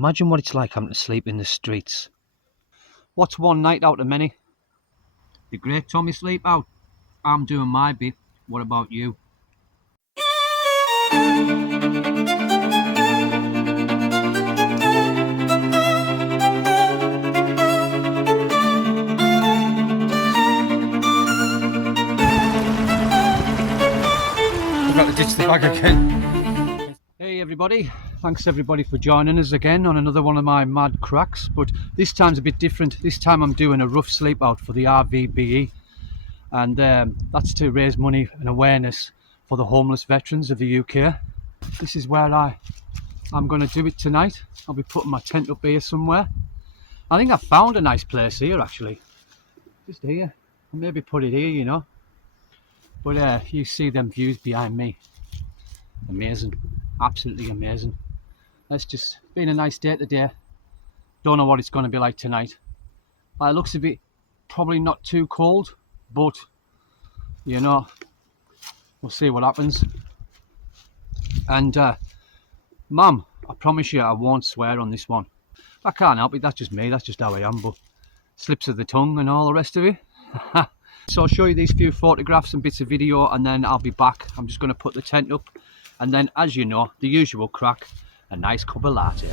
Imagine what it's like having to sleep in the streets. What's one night out of many? The great Tommy sleepout. I'm doing my bit. What about you? Forgot to ditch the bag again. Hey everybody, thanks everybody for joining us again on another one of my mad cracks, but this time's a bit different. This time I'm doing a rough sleep out for the RVBE, and that's to raise money and awareness for the homeless veterans of the UK. This is where I'm going to do it tonight. I'll be putting my tent up here somewhere. I think I found a nice place here actually, just here. I'll maybe put it here, you know. But you see them views behind me. Amazing, absolutely amazing. It's just been a nice day today. Don't know what it's going to be like tonight. It looks a bit, probably not too cold, but you know, we'll see what happens. And Mum, I promise you I won't swear on this one. I can't help it, that's just me, that's just how I am, but slips of the tongue and all the rest of it. So I'll show you these few photographs and bits of video, and then I'll be back. I'm just going to put the tent up, and then, as you know, the usual crack, a nice cup of latte.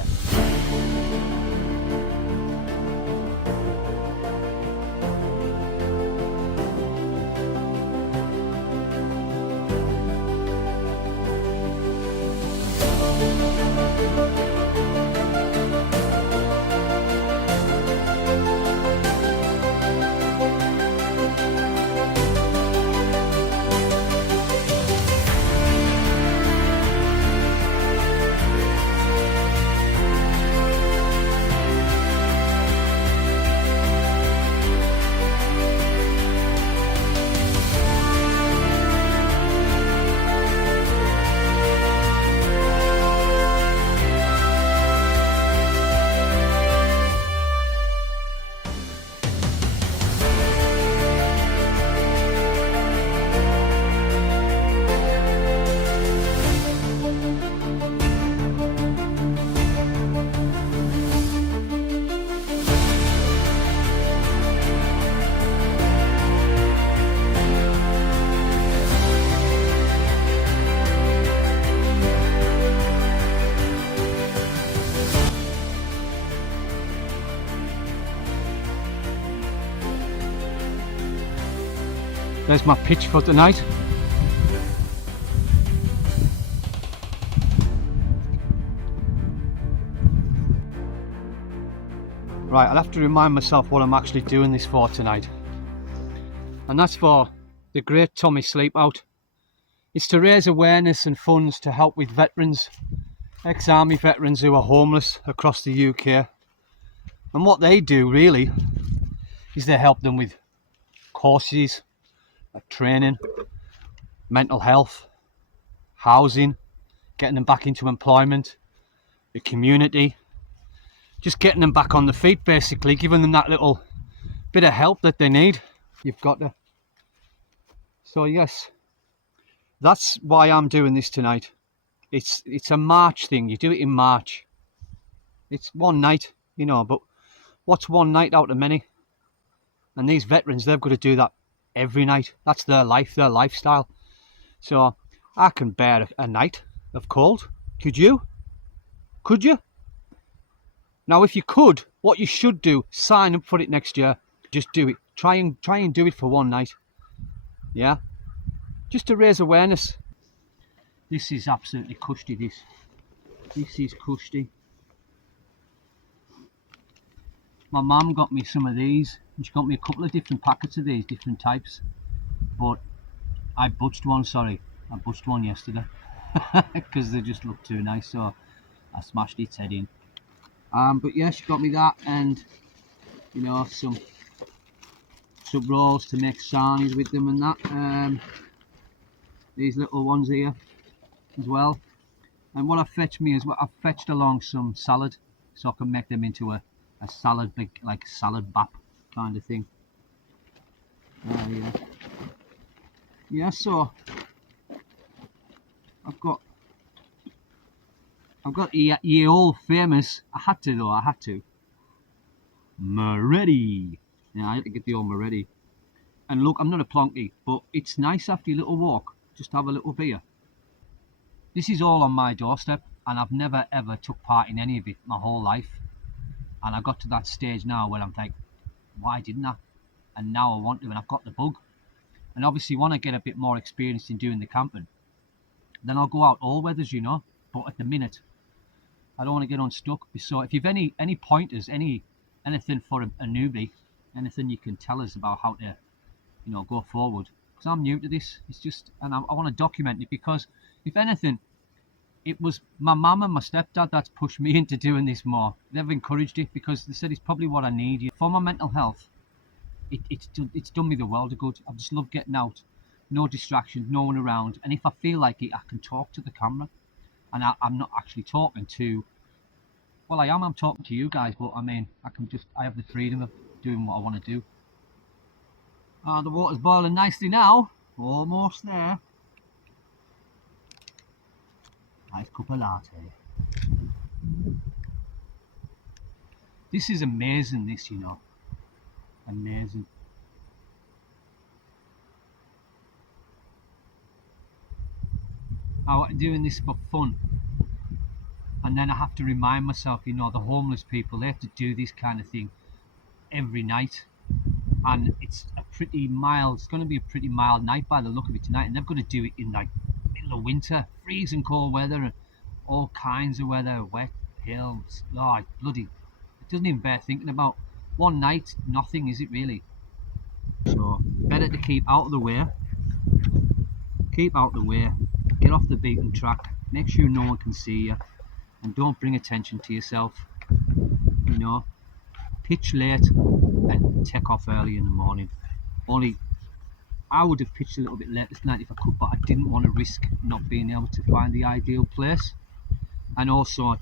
There's my pitch for tonight. Right, I'll have to remind myself what I'm actually doing this for tonight. And that's for the great Tommy sleepout. It's to raise awareness and funds to help with veterans, ex-army veterans who are homeless across the UK. And what they do really is they help them with courses, training, mental health, housing, getting them back into employment, the community, just getting them back on the feet, basically giving them that little bit of help that they need. You've got to. So yes, that's why I'm doing this tonight. It's a March thing. You do it in March. It's one night, you know, but what's one night out of many? And these veterans, they've got to do that every night. That's their life, their lifestyle. So I can bear a night of cold. Could you? Could you? Now if you could, what you should do, sign up for it next year. Just do it. Try and do it for one night. Yeah, just to raise awareness. This is absolutely cushy, this is cushy. My mum got me some of these, and she got me a couple of different packets of these, different types. But I butched one, sorry. I butched one yesterday. Because they just looked too nice, so I smashed its head in. But yeah, she got me that, and you know, some rolls to make sarnies with them and that. These little ones here as well. And what I fetched me is what I've fetched along some salad, so I can make them into a salad, big like salad bap kind of thing. Yeah, so I've I've got the old famous, I had to, Moretti. Yeah, I had to get the old Moretti. And look, I'm not a plonky, but it's nice after your little walk, just have a little beer. This is all on my doorstep, and I've never ever took part in any of it my whole life. And I got to that stage now where I'm like, why didn't I? And now I want to, and I've got the bug. And obviously, when I get a bit more experienced in doing the camping, then I'll go out all weathers, you know. But at the minute, I don't want to get unstuck. So if you've any pointers, anything for a newbie, anything you can tell us about how to, go forward. Because I'm new to this. It's just, and I want to document it because, if anything, it was my mum and my stepdad that's pushed me into doing this more. They've encouraged it because they said it's probably what I need for my mental health. It's done me the world of good. I just love getting out, no distractions, no one around, and if I feel like it, I can talk to the camera, and I'm not actually talking to. Well, I am. I'm talking to you guys, but I mean, I have the freedom of doing what I want to do. The water's boiling nicely now. Almost there. Nice cup of latte. This is amazing, this, amazing. I'm doing this for fun, and then I have to remind myself, the homeless people, they have to do this kind of thing every night, and it's going to be a pretty mild night by the look of it tonight, and they've got to do it in like middle of winter, freezing cold weather, and all kinds of weather, wet hills. Oh, bloody, it doesn't even bear thinking about. One night, nothing, is it really? So better to keep out of the way, get off the beaten track, make sure no one can see you, and don't bring attention to yourself. Pitch late and take off early in the morning. Only I would have pitched a little bit late this night if I could, but I didn't want to risk not being able to find the ideal place, and also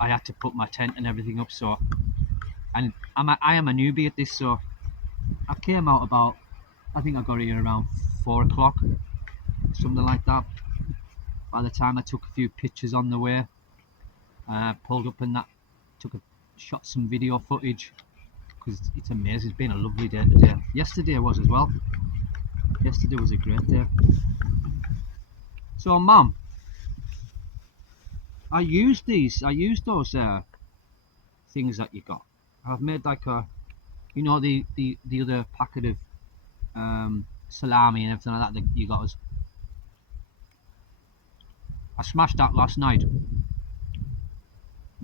I had to put my tent and everything up. So, and I am a newbie at this, so I came out about, I think I got here around 4 o'clock, something like that. By the time I took a few pictures on the way, pulled up and that, shot some video footage, because it's amazing. It's been a lovely day today. Yesterday was as well. Yesterday was a great day. So, Mum, I used those things that you got. I've made like the other packet of salami and everything like that you got us. I smashed that last night,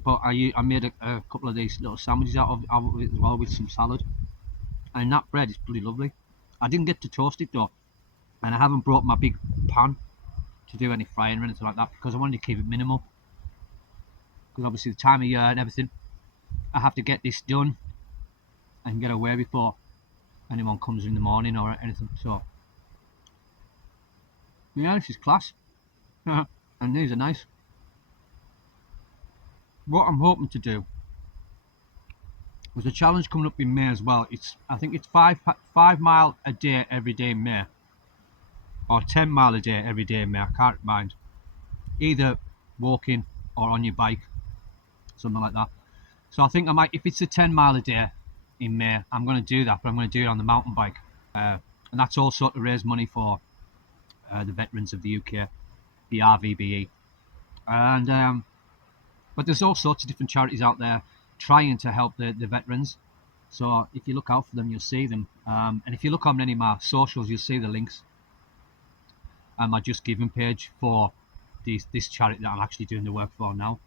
but I made a couple of these little sandwiches out of it as well, with some salad, and that bread is pretty lovely. I didn't get to toast it though, and I haven't brought my big pan to do any frying or anything like that, because I wanted to keep it minimal, because obviously the time of year and everything, I have to get this done and get away before anyone comes in the morning or anything. So yeah, this is class. And these are nice. What I'm hoping to do, was a challenge coming up in May as well. I think it's 5 mile a day every day in May, or 10 mile a day every day in May. I can't mind, either walking or on your bike, something like that. So I think I might, if it's a 10 mile a day in May, I'm going to do that, but I'm going to do it on the mountain bike, and that's also to raise money for the veterans of the UK, the RVBE, and but there's all sorts of different charities out there trying to help the veterans. So if you look out for them, you'll see them. And if you look on any of my socials, you'll see the links. My Just Giving page for this charity that I'm actually doing the work for now.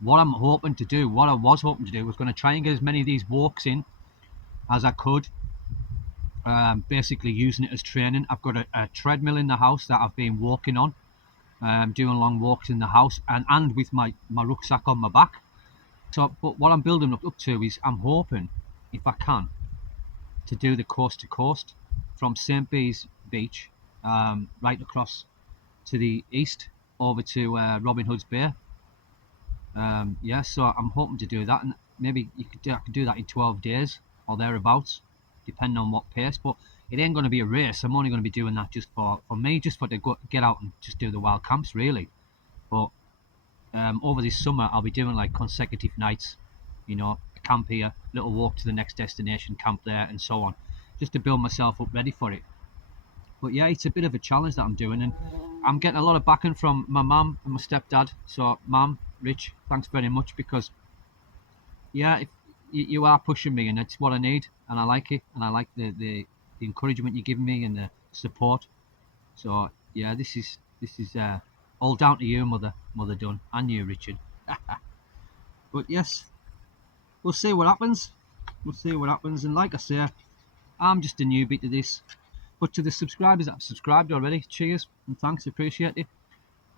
What I was hoping to do, was going to try and get as many of these walks in as I could. Basically using it as training. I've got a treadmill in the house that I've been walking on. Doing long walks in the house, and with my rucksack on my back. So, but what I'm building up to is, I'm hoping, if I can, to do the coast to coast from St. Bees Beach, right across to the east over to Robin Hood's Bay. Yeah, so I'm hoping to do that, and maybe I could do that in 12 days or thereabouts, depending on what pace. But it ain't going to be a race. I'm only going to be doing that just for me, just for to get out and just do the wild camps, really. But over this summer I'll be doing like consecutive nights, you know, camp here, little walk to the next destination, camp there, and so on, just to build myself up ready for it. But yeah, it's a bit of a challenge that I'm doing, and I'm getting a lot of backing from my mum and my stepdad. So mum, Rich, thanks very much, because yeah, if you are pushing me, and it's what I need, and I like it, and I like the encouragement you're giving me and the support. So yeah, this is all down to you, mother Dunn, and you, Richard. But yes, we'll see what happens. We'll see what happens, and like I say, I'm just a newbie to this. But to the subscribers that have subscribed already, cheers and thanks, appreciate it.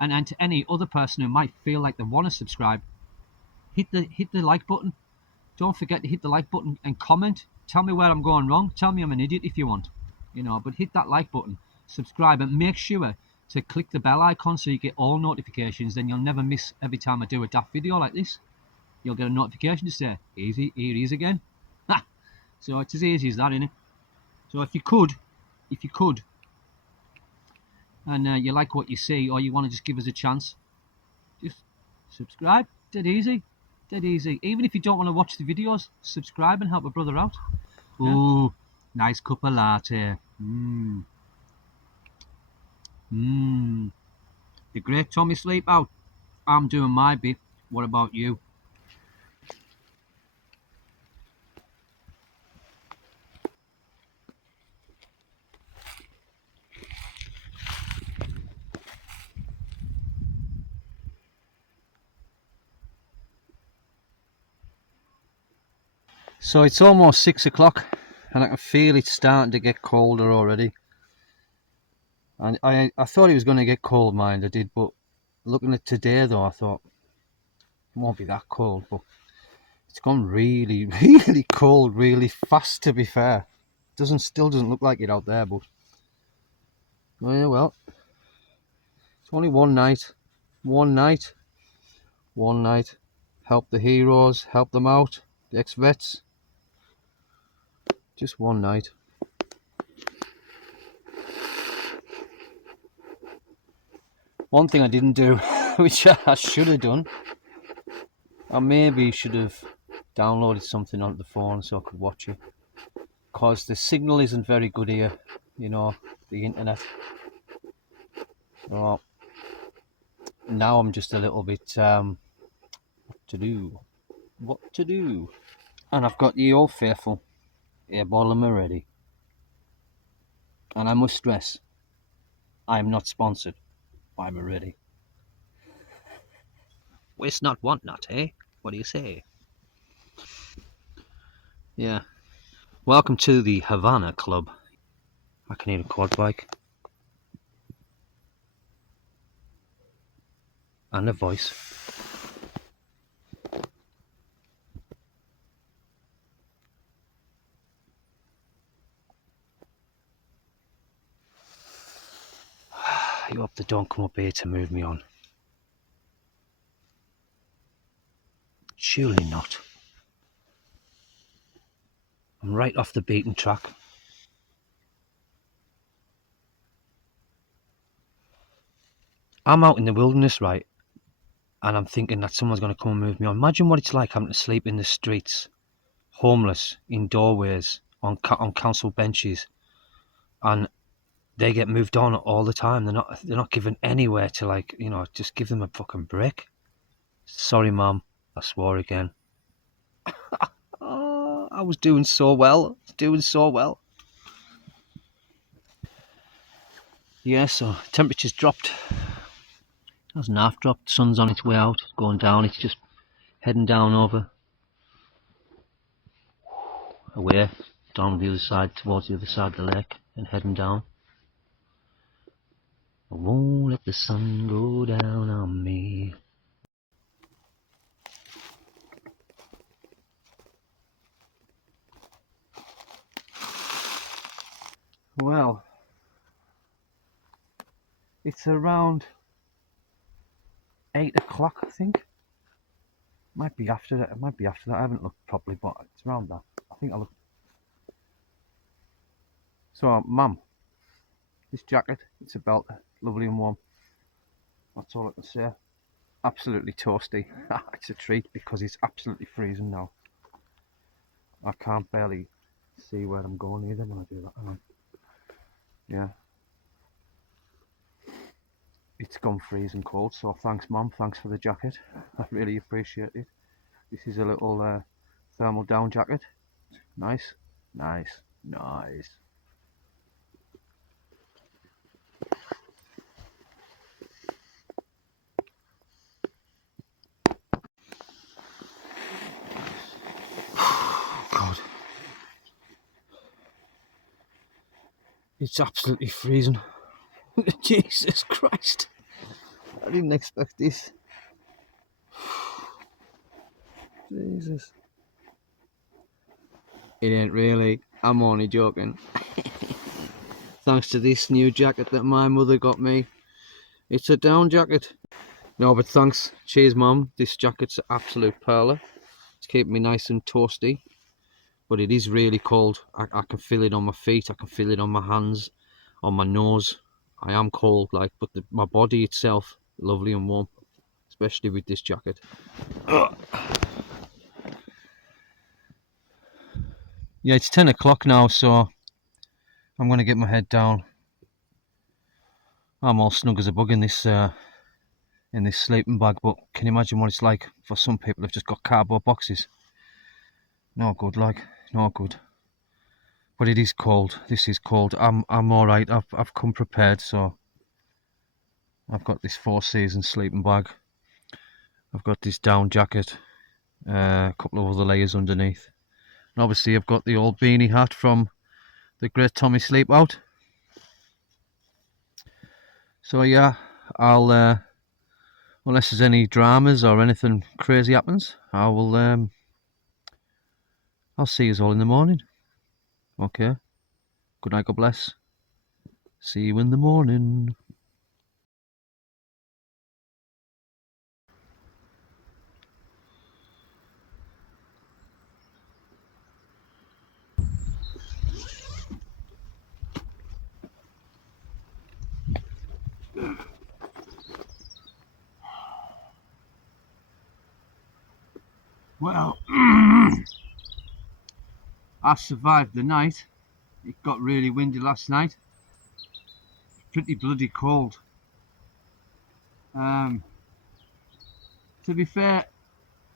And to any other person who might feel like they want to subscribe, hit the like button. Don't forget to hit the like button and comment. Tell me where I'm going wrong. Tell me I'm an idiot if you want, you know. But hit that like button, subscribe, and make sure to click the bell icon so you get all notifications. Then you'll never miss every time I do a daft video like this. You'll get a notification to say, easy, here he is again. Ha! So it's as easy as that, innit? So if you could, and you like what you see, or you want to just give us a chance, just subscribe. Dead easy. Dead easy. Even if you don't want to watch the videos, subscribe and help a brother out. Yeah. Ooh, nice cup of latte. The great Tommy Sleepout. I'm doing my bit. What about you? So it's almost 6 o'clock, and I can feel it's starting to get colder already. And I thought it was going to get cold, mind I did, but looking at today though, I thought it won't be that cold, but it's gone really, really cold really fast, to be fair. Still doesn't look like it out there, but well, it's only one night. Help the heroes, help them out, the ex-vets. Just one night. One thing I didn't do, which I should have done, I maybe should have downloaded something onto the phone so I could watch it, because the signal isn't very good here, you know, the internet. So now I'm just a little bit what to do, and I've got the old faithful air bottle ready, and I must stress, I am not sponsored by Ready. Waste not, want not, eh? What do you say? Yeah. Welcome to the Havana Club. I can hear a quad bike. And a voice. You hope they don't come up here to move me on. Surely not. I'm right off the beaten track. I'm out in the wilderness, right? And I'm thinking that someone's going to come and move me on. Imagine what it's like having to sleep in the streets, homeless, in doorways, on council benches, and they get moved on all the time. They're not given anywhere to, like, you know, just give them a fucking break. Sorry, Mum, I swore again. Oh, I was doing so well. Yeah, so temperature's dropped. It hasn't half dropped. Sun's on its way out, going down. It's just heading down away, down the other side, towards the other side of the lake, and heading down. I won't let the sun go down on me. Well, it's around 8 o'clock, I think. Might be after that. I haven't looked properly, but it's around that. I think I looked. So, Mum, this jacket, it's a belt, lovely and warm. That's all I can say. absolutely toasty. It's a treat because it's absolutely freezing now. I can't barely see where I'm going either when I do that. Hang on. Yeah, it's gone freezing cold, so thanks Mum, thanks for the jacket. I really appreciate it. This is a little thermal down jacket. Nice, nice, nice. God, it's absolutely freezing. Jesus Christ, I didn't expect this. Jesus. It ain't really, I'm only joking. Thanks to this new jacket that my mother got me. It's a down jacket. No, but thanks. Cheers, Mum. This jacket's an absolute pearler. It's keeping me nice and toasty. But it is really cold. I can feel it on my feet. I can feel it on my hands, on my nose. I am cold, like, but my body itself, lovely and warm. Especially with this jacket. Ugh. Yeah, it's 10 o'clock now, so I'm going to get my head down. I'm all snug as a bug in this sleeping bag, but can you imagine what it's like for some people who've just got cardboard boxes? No good, like, no good. But it is cold. This is cold. I'm all right. I've come prepared, so I've got this 4-season sleeping bag. I've got this down jacket, a couple of other layers underneath, and obviously I've got the old beanie hat from the great Tommy Sleepout. So yeah, I'll unless there's any dramas or anything crazy happens, I'll see you all in the morning. Okay. Good night, God bless. See you in the morning. Well, I survived the night. It got really windy last night. Pretty bloody cold. To be fair,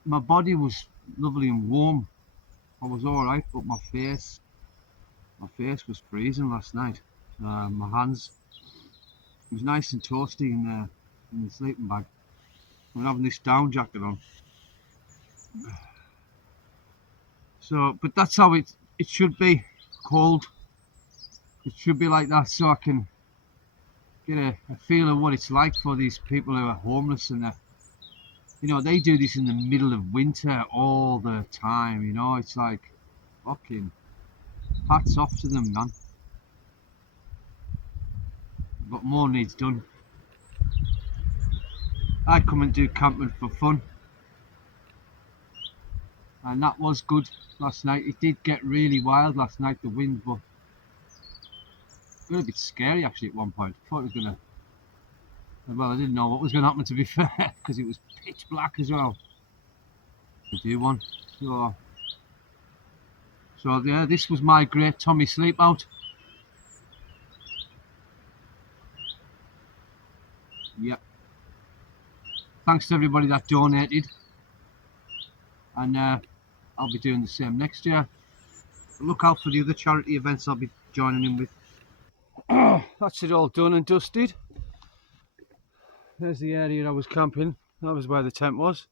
my body was lovely and warm. I was alright, but my face was freezing last night. My hands, it was nice and toasty in the sleeping bag. I'm having this down jacket on. So, but that's how it should be, cold. It should be like that, so I can get a feel of what it's like for these people who are homeless, and they do this in the middle of winter all the time. It's like fucking hats off to them, man. But more needs done. I come and do camping for fun, and that was good last night. It did get really wild last night, the wind, but it got a bit scary actually at one point. I thought it was gonna, well, I didn't know what was gonna happen, to be fair, because it was pitch black as well. To do one, so yeah, this was my great Tommy Sleepout. Yep. Thanks to everybody that donated, and I'll be doing the same next year. Look out for the other charity events I'll be joining in with. That's it all done and dusted. There's the area I was camping. That was where the tent was.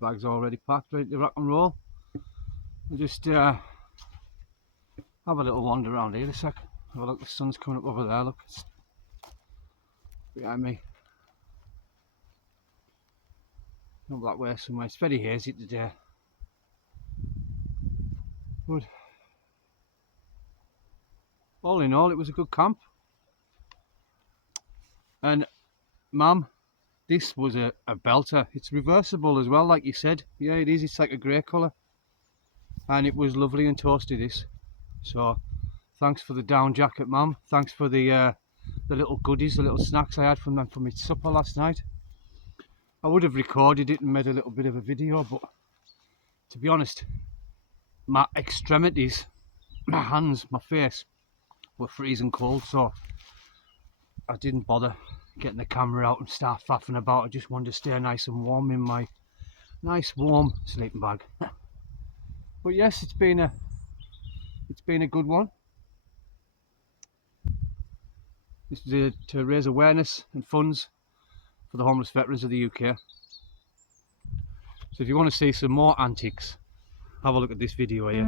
Bag's already packed, ready to rock and roll. I'll just have a little wander around here a sec. Oh look, the sun's coming up over there, look, it's behind me. Not that way somewhere, it's very hazy today. But all in all, it was a good camp. And Mum, this was a belter. It's reversible as well, like you said. Yeah, it is, it's like a grey colour. And it was lovely and toasty, this. So thanks for the down jacket, Mum. Thanks for the the little goodies, the little snacks I had from them for my supper last night. I would have recorded it and made a little bit of a video, but to be honest, my extremities, my hands, my face were freezing cold, so I didn't bother getting the camera out and start faffing about. I just wanted to stay nice and warm in my nice warm sleeping bag. But yes, it's been a good one. This is to raise awareness and funds for the homeless veterans of the UK. So if you want to see some more antics, have a look at this video here.